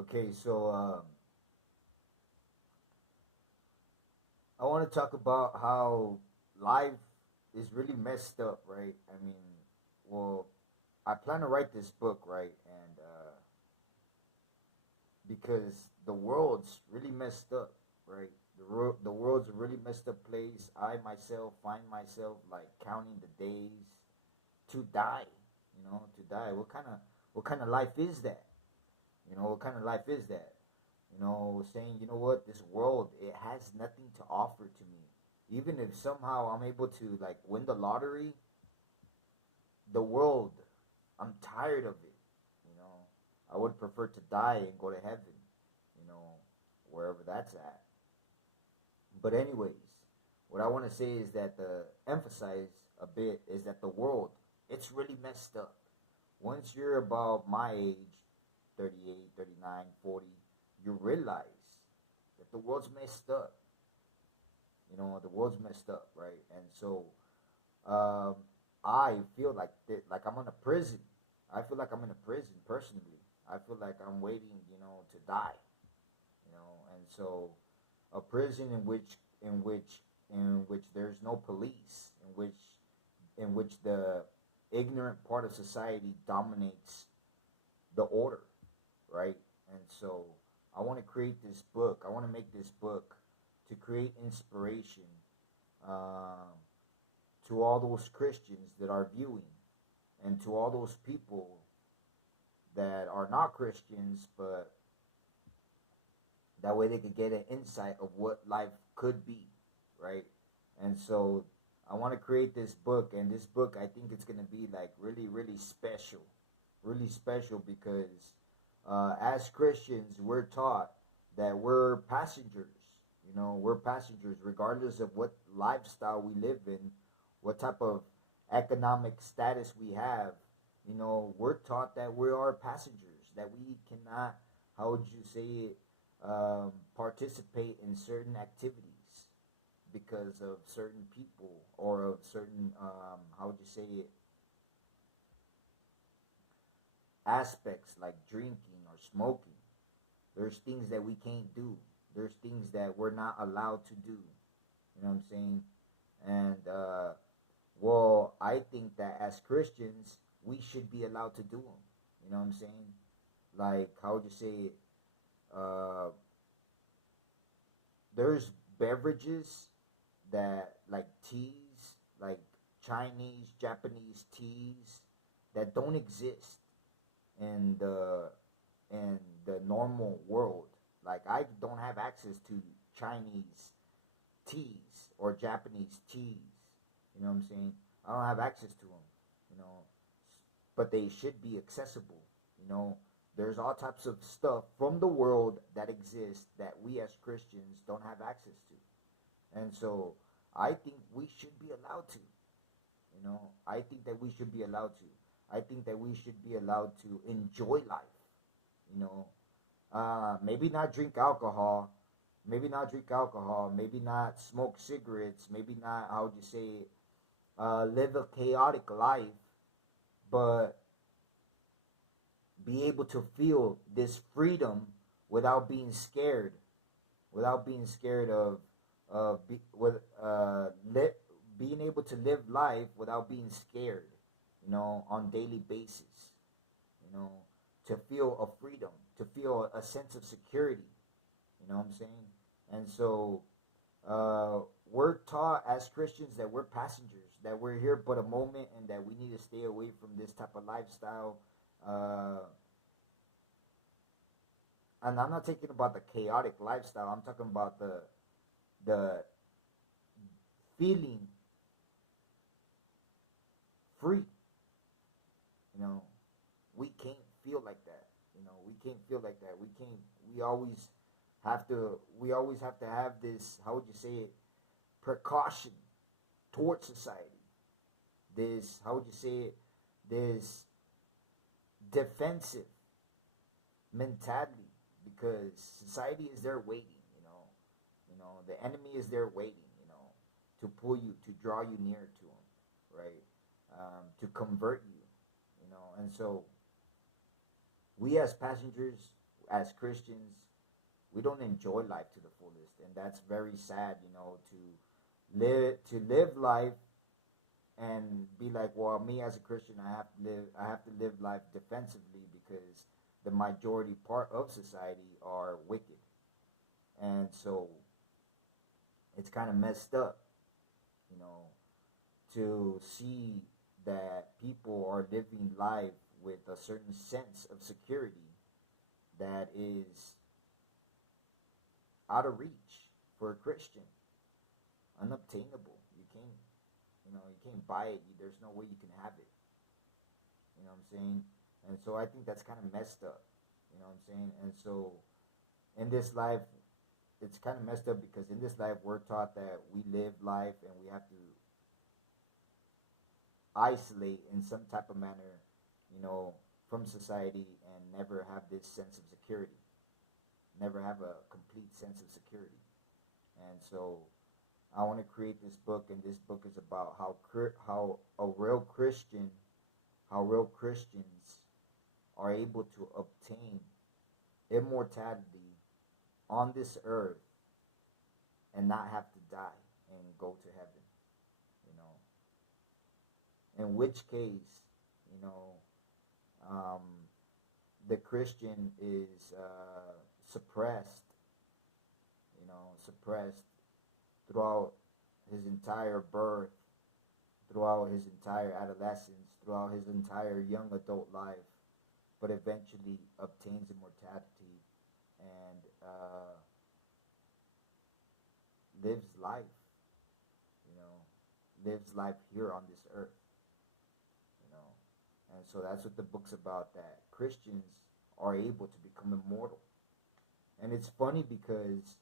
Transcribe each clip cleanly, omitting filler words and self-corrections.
Okay, so I want to talk about how life is really messed up, right? I mean, well, I plan to write this book, right? And because the world's really messed up, right? The world's a really messed up place. I myself find myself like counting the days to die, to die. What kind of life is that? What kind of life is that? Saying, what, this world, it has nothing to offer to me. Even if somehow I'm able to like win the lottery, the world, I'm tired of it. You know, I would prefer to die and go to heaven, you know, wherever that's at. But anyways, what I want to say is that the emphasize a bit is that the world, it's really messed up. Once you're about my age, 38, 39, 40, you realize that the world's messed up. The world's messed up, right? And so um, I feel like I'm in a prison. I feel like I'm in a prison personally. I feel like I'm waiting, to die. And so a prison in which there's no police, in which the ignorant part of society dominates the order, right? And so I want to create this book. I want to make this book to create inspiration um, to all those Christians that are viewing, and to all those people that are not Christians, but that way they could get an insight of what life could be, right? And so I want to create this book, and this book, I think it's going to be like really, really special because as Christians, we're taught that we're passengers. We're passengers regardless of what lifestyle we live in, what type of economic status we have. We're taught that we are passengers, that we cannot, how would you say it, participate in certain activities because of certain people or of certain, how would you say it, aspects like drinking or smoking. There's things that we can't do. There's things that we're not allowed to do. You know what I'm saying? And well, I think that as Christians, we should be allowed to do them. You know what I'm saying? Like, how would you say it? Uh, there's beverages that, like teas, like Chinese, Japanese teas, that don't exist in the normal world. Like, I don't have access to Chinese teas or Japanese teas. You know what I'm saying? I don't have access to them. You know, but they should be accessible. You know, there's all types of stuff from the world that exists that we as Christians don't have access to, and so I think we should be allowed to. I think that we should be allowed to. I think that we should be allowed to enjoy life. You know, maybe not drink alcohol, maybe not smoke cigarettes, maybe not, how would you say it, live a chaotic life, but be able to feel this freedom without being scared, with being able to live life without being scared, on daily basis, you know, to feel a freedom, to feel a sense of security. You know what I'm saying? And so uh, we're taught as Christians that we're passengers, that we're here but a moment, and that we need to stay away from this type of lifestyle. Uh, and I'm not talking about the chaotic lifestyle. I'm talking about the feeling free. You know, we can't feel like that. We can't feel like that. We can't. We always have to. We always have to have this. How would you say it? Precaution towards society. This. How would you say it? This defensive mentality, because society is there waiting. The enemy is there waiting. To pull you, to draw you near to him, right? To convert you. And so we as passengers, as Christians, we don't enjoy life to the fullest, and that's very sad. You know, to live life and be like, well, me as a Christian, I have to live life defensively because the majority part of society are wicked, and so it's kind of messed up, you know, to see that people are living life with a certain sense of security that is out of reach for a Christian, unobtainable. You can't buy it. There's no way you can have it. You know what I'm saying? And so I think that's kind of messed up. You know what I'm saying? And so in this life, it's kind of messed up because in this life we're taught that we live life and we have to isolate in some type of manner, you know, from society and never have this sense of security, never have a complete sense of security. And so I want to create this book, and this book is about how a real Christian, how real Christians are able to obtain immortality on this earth and not have to die and go to heaven. You know, in which case, you know, um, the Christian is suppressed. You know, suppressed throughout his entire birth, throughout his entire adolescence, throughout his entire young adult life, but eventually obtains immortality and lives life, you know, lives life here on this earth, you know. And so that's what the book's about, that Christians are able to become immortal. And it's funny because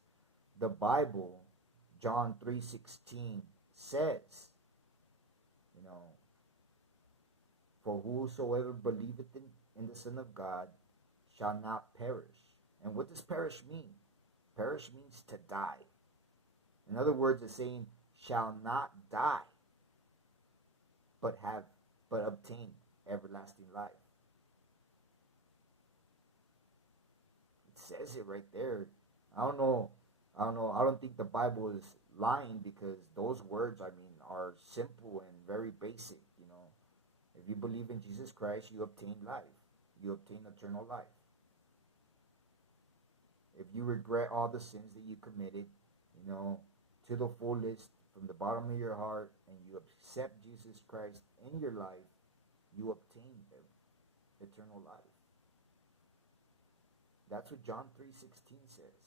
the Bible, John 3:16 says, you know, for whosoever believeth in the Son of God shall not perish. And what does perish mean? Perish means to die. In other words, it's saying shall not die, but obtain everlasting life. It says it right there. I don't know. I don't think the Bible is lying because those words, I mean, are simple and very basic. You know, if you believe in Jesus Christ, you obtain life. You obtain eternal life. If you regret all the sins that you committed, you know, to the fullest from the bottom of your heart, and you accept Jesus Christ in your life, you obtain eternal life. That's what John 3:16 says,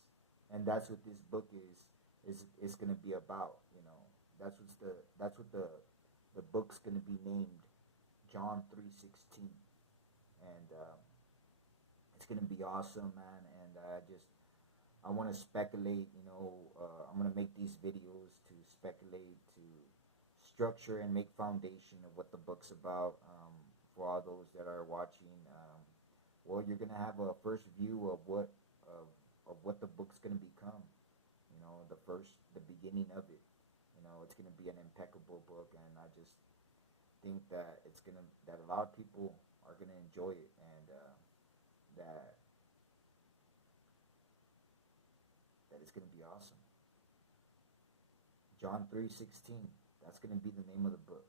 and that's what this book is going to be about. You know, that's what the book's going to be named, John 3:16, and it's going to be awesome, man. And I want to speculate. You know, I'm going to make these videos to speculate, to structure and make foundation of what the book's about. For all those that are watching, well, you're gonna have a first view of what the book's gonna become. You know, the beginning of it. You know, it's gonna be an impeccable book, and I just think that that a lot of people are gonna enjoy it, and that it's gonna be awesome. John 3:16. That's gonna be the name of the book.